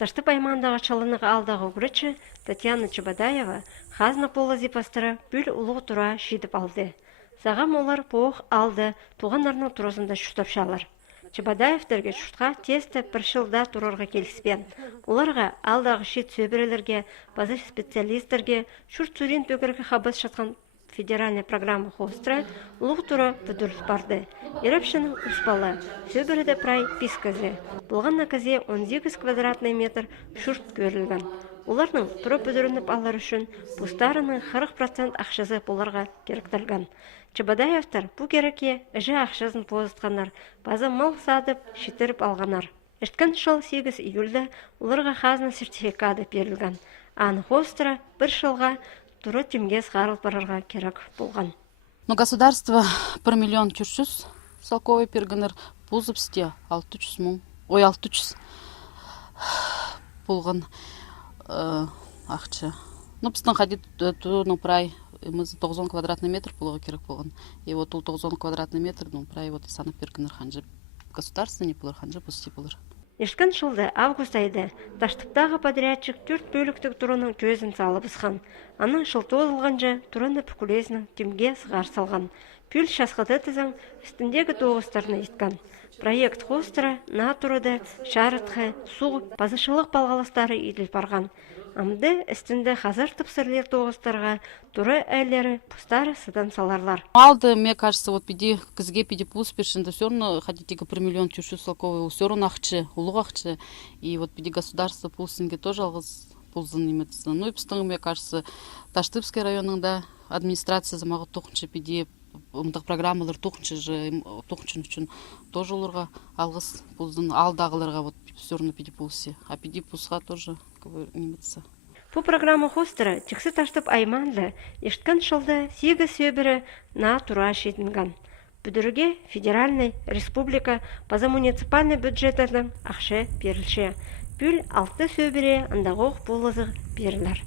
Таштып аймандағы чалыныға алдағы күречі Татьяна Чебадаева хазна полазы пастыры бүл ұлығы тұра шидіп алды. Сағам олар поғ алды, туғандарының тұрызында шүтапшалар. Чебадаевтерге шүтқа тесті бір жылда тұрарға келіспен. Оларға алдағы шет сөбірелерге, базы специалистерге, шүрт сүрен бөгірге қабыз шатқан федеральный программа хостра ұлық тұры бұдырыс барды. Ерепшінің ұспалы, сөбіреді прай писказе. Болған наказе 18 квадратный метр шүрт көрілген. Олардың тұры бүдірініп алар үшін бұстарының 40% ақшасы боларға керіктілген. Чебадаевтар бұл кереке үжі ақшасын позытқанар, базы мал садып, шетіріп алғанар. Эшткан жыл 8 июльда оларға хазна сертификаты берілген. Аны хостра бір жылға тұры темгез ғарыл барарға керек болған. Но государство 1 миллион 400 салковый пергінір бұзып сте 600 мың, 600 болған ақчы. Но біздің қадет тұрының прай 90 квадратный метр болуға керек болған. И вот 90 квадратный метр, ну, прай вот санып пергінір ханжы государственный болыр, ханжы бұзты болыр. Ешкен жылды август айды таштықтағы подрядчик 4 бөліктік тұрының көзін салып ысқан. Аның жыл тоғылғанжа тұрыны пүкілезінің темге сығар салған. Пүл шасқыды тізің үстіндегі тоғыстарына еткен. Проект хостыра на тұрыды шарытқы, суғы, пазышылық балғалыстары еділ барған. Амды үстінде қазір тыпсырлер тоғыстарға тұры әлері пұстары сыдан саларлар. Алды, мне кажется, вот пиди, кізге пиди пус першінде все равно хотите 1 миллион 400 салковый, все равно ақчы, улық ақчы. И вот пиди государство пулсинге тоже алғыз пулзын еметсін. Ну и пыстың, мне кажется, Таштыпский районында администрация замағы тоқыншы пиди ұмдық программалар тоқыншы үшін тоже оларға алғыз пулзын, алдағыларға вот все равно пиди пулси. А пиди пулсға тоже неметсі. Бұл программа хостыра тексі таштып айманды, ешткан жылды 8 сөбірі на тұра шетінген. Бүдірге федеральный, республика, база муниципальный бюджеттердің ақшы берілші. Бүл 6 сөбірі андағоқ болызы берілер.